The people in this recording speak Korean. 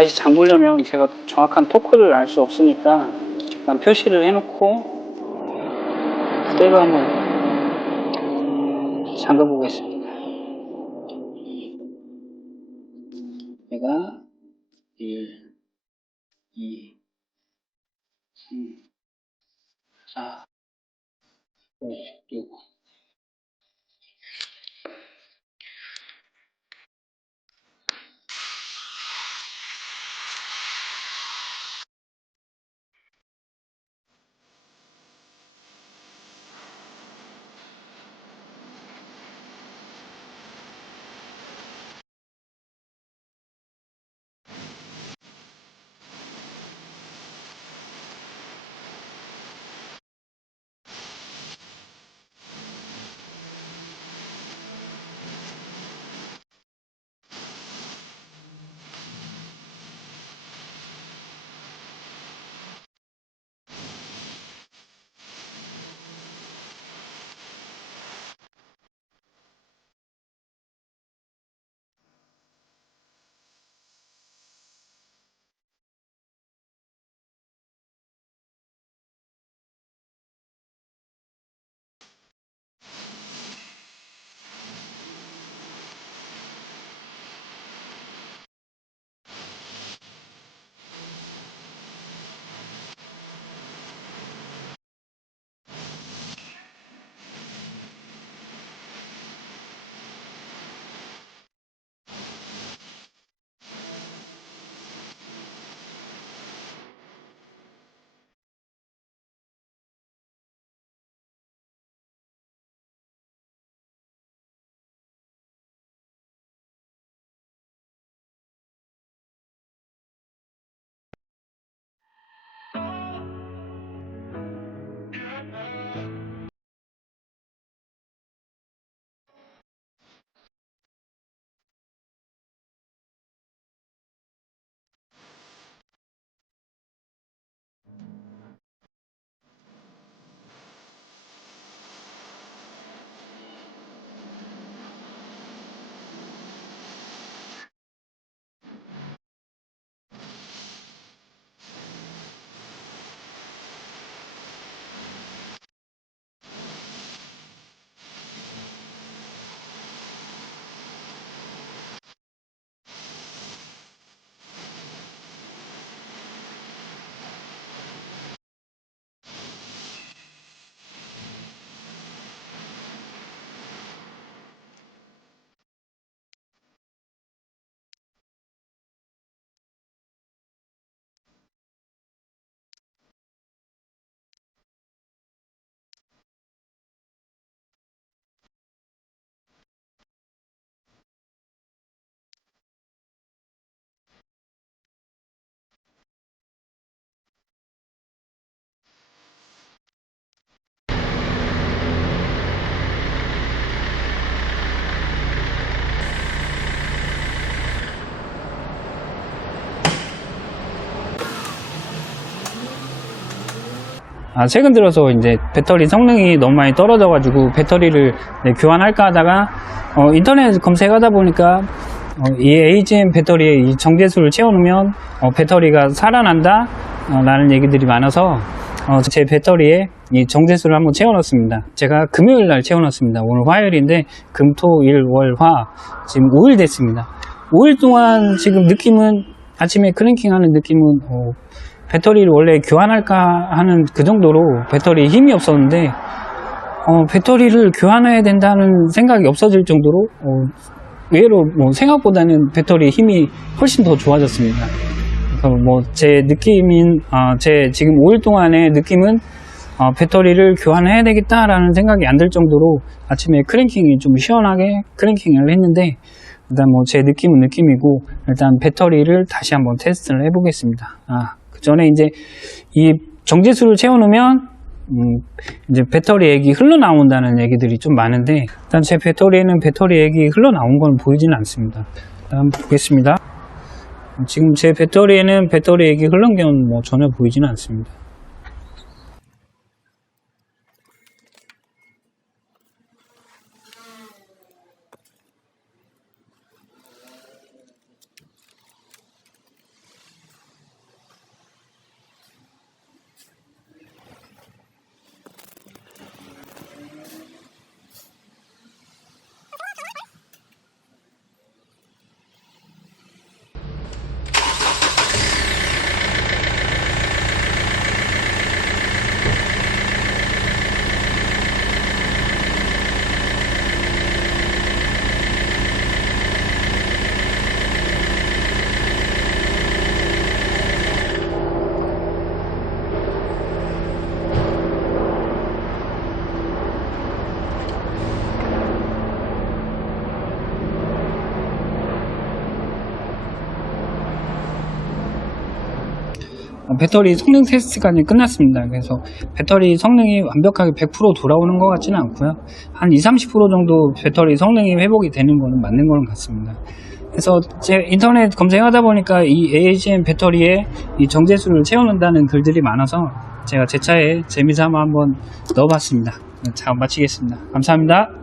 다시 잠그려면 제가 정확한 토크를 알 수 없으니까 일단 표시를 해놓고 세이브 한번 잠가 보겠습니다. 얘가 1, 2, 3, 4, 5, 6. 아, 최근 들어서 이제 배터리 성능이 너무 많이 떨어져가지고 배터리를 네, 교환할까 하다가 어, 인터넷 검색하다 보니까 어, 이 AGM 배터리에 이 정제수를 채워놓으면 어, 배터리가 살아난다 어, 라는 얘기들이 많아서 어, 제 배터리에 이 정제수를 한번 채워놨습니다. 제가 금요일 날 채워놨습니다. 오늘 화요일인데 금, 토, 일, 월, 화 지금 5일 됐습니다. 5일 동안 지금 느낌은 아침에 크랭킹 하는 느낌은 어, 배터리를 원래 교환할까 하는 그 정도로 배터리에 힘이 없었는데 어, 배터리를 교환해야 된다는 생각이 없어질 정도로 어, 의외로 뭐 생각보다는 배터리 힘이 훨씬 더 좋아졌습니다. 뭐제 느낌인 아, 제 지금 5일 동안의 느낌은 어, 배터리를 교환해야 되겠다라는 생각이 안 들 정도로 아침에 크랭킹이 좀 시원하게 크랭킹을 했는데 일단 뭐 제 느낌은 느낌이고 일단 배터리를 다시 한번 테스트를 해보겠습니다. 아, 그 전에 이제 이 정제수를 채워놓으면 음, 이제 배터리 액이 흘러나온다는 얘기들이 좀 많은데 일단 제 배터리에는 배터리 액이 흘러나온 건 보이지는 않습니다. 일단 보겠습니다. 지금 제 배터리에는 배터리 액이 흘러온 건 뭐 전혀 보이지는 않습니다. 배터리 성능 테스트가 이제 끝났습니다. 그래서 배터리 성능이 완벽하게 100% 돌아오는 것 같지는 않고요. 한 20, 30% 정도 배터리 성능이 회복이 되는 거는 맞는 것 같습니다. 그래서 제 인터넷 검색하다 보니까 이 AGM 배터리에 이 정제수를 채워놓는다는 글들이 많아서 제가 제 차에 재미삼아 한번 넣어봤습니다. 자, 마치겠습니다. 감사합니다.